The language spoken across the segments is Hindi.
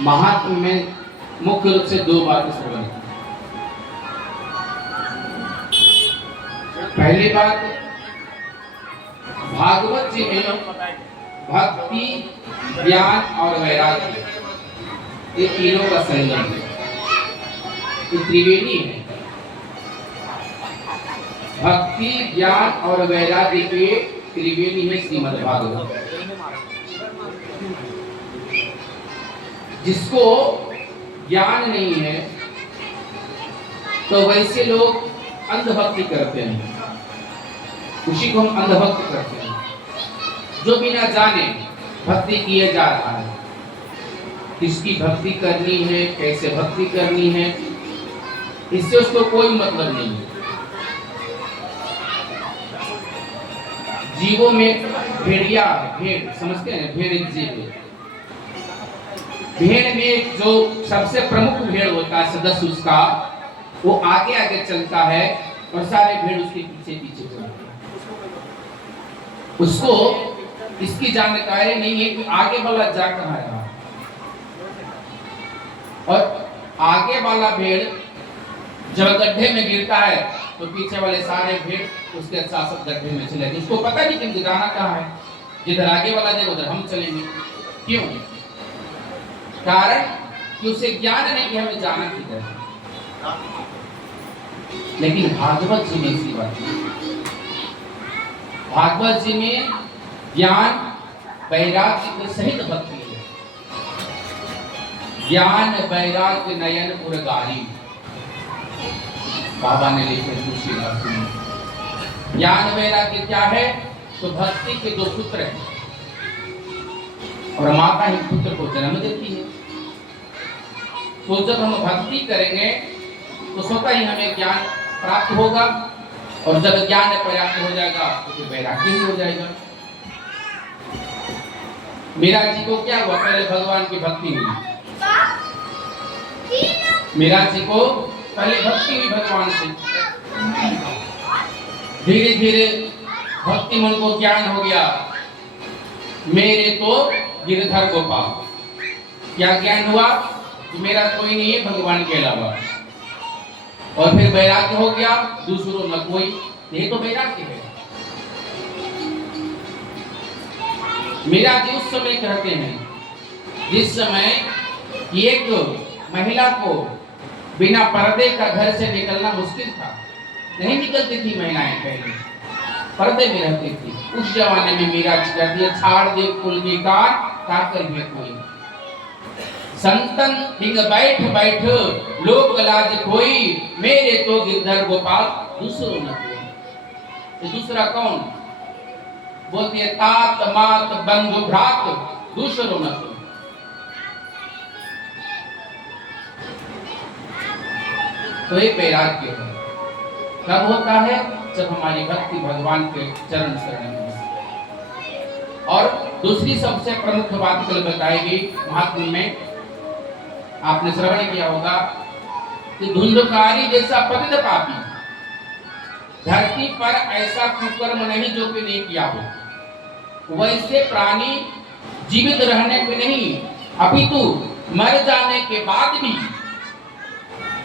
महात्म्य में मुख्य रूप से दो बातें श्रवण। पहली बात, भागवत जी में भक्ति, ज्ञान और वैराग्य, ये तीनों का संगम है, ये त्रिवेणी है। भक्ति, ज्ञान और वैराग्य के त्रिवेणी है श्रीमद् भागवत। जिसको ज्ञान नहीं है तो वैसे लोग अंधभक्ति करते हैं, उसी को हम अंधभक्त करते हैं। जो बिना जाने भक्ति किए जा रहा है, किसकी भक्ति करनी है, कैसे भक्ति करनी है, इससे उसको कोई मतलब नहीं है। जीवों में भेड़िया, भेड़ समझते हैं, भेड़ एक जीव है। भेड़ में जो सबसे प्रमुख भेड़ होता है सदस्य उसका, वो आगे आगे चलता है और सारे भेड़ उसके पीछे पीछे चलते हैं। उसको इसकी जानकारी नहीं है कि आगे वाला जा कहाँ रहा, और आगे वाला भेड़ जब गड्ढे में गिरता है तो पीछे वाले सारे भेड़ उसके साथ साथ गड्ढे में चले जाते। उसको पता नहीं कि जाना कहाँ है, जिधर आगे वाला जाएगा उधर हम चलेंगे। क्यों? कारण कि उसे ज्ञान नहीं कि हमें जाना किधर है। लेकिन भागवत जी में ऐसी बात नहीं। भागवत जी में ज्ञान वैराग्य के सहित भक्ति है। ज्ञान वैराग्य नयन उर्गारी, बाबा ने लिखे तुलसीदास में। ज्ञान वैराग्य क्या है? तो भक्ति के दो पुत्र हैं और माता ही पुत्र को जन्म देती है। तो जब हम भक्ति करेंगे तो स्वतः ही हमें ज्ञान प्राप्त होगा, और जब ज्ञान पर्याप्त हो जाएगा तो फिर वैराग्य ही हो जाएगा। मीरा जी को क्या हुआ? पहले भगवान की भक्ति हुई। मीरा जी को पहले भक्ति हुई भगवान से, धीरे धीरे भक्ति मन को ज्ञान हो गया, मेरे तो गिरधर गोपाल। क्या ज्ञान हुआ? कि मेरा कोई नहीं है भगवान के अलावा। और फिर वैराग्य हो गया, दूसरों न कोई, ये तो वैराग्य है। मीरा जी उस समय कहते हैं जिस समय एक महिला को बिना पर्दे का घर से निकलना मुश्किल था, नहीं निकलती थी महिलाएं, पहले पर्दे में रहती थी। उस जमाने में मीरा जी कहती है, छाड़ दे कुल की कार ताकर भी कोई, संतन हिंग बैठ बैठ लोक लाज कोई, मेरे तो गिरधर गोपाल दूसरों न कोई। तो दूसरा कौन? बोलती है, तात मात बंधु भ्रात दूसरों न कोई। तो ये वैराग्य है। कब होता है? जब हमारी भक्ति भगवान के चरण शरण में। और दूसरी सबसे प्रमुख बात कल बताई गई महात्म्य में, आपने श्रवण किया होगा कि धुंधकारी जैसा पतित पापी, धरती पर ऐसा कुकर्म नहीं जो कि नहीं किया हो। वैसे प्राणी जीवित रहने पे नहीं, अपितु मर जाने के बाद भी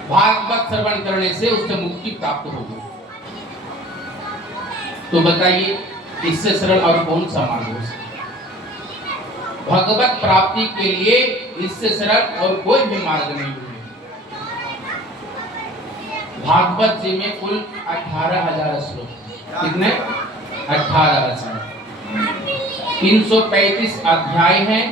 भागवत श्रवण करने से उससे मुक्ति प्राप्त होगी। तो बताइए, इससे सरल और कौन सा मार्ग हो सकता? भगवत प्राप्ति के लिए इससे सरल और कोई भी मार्ग नहीं है। भागवत जी में कुल 18,000 श्लोक। कितने? 18,000। 335 अध्याय हैं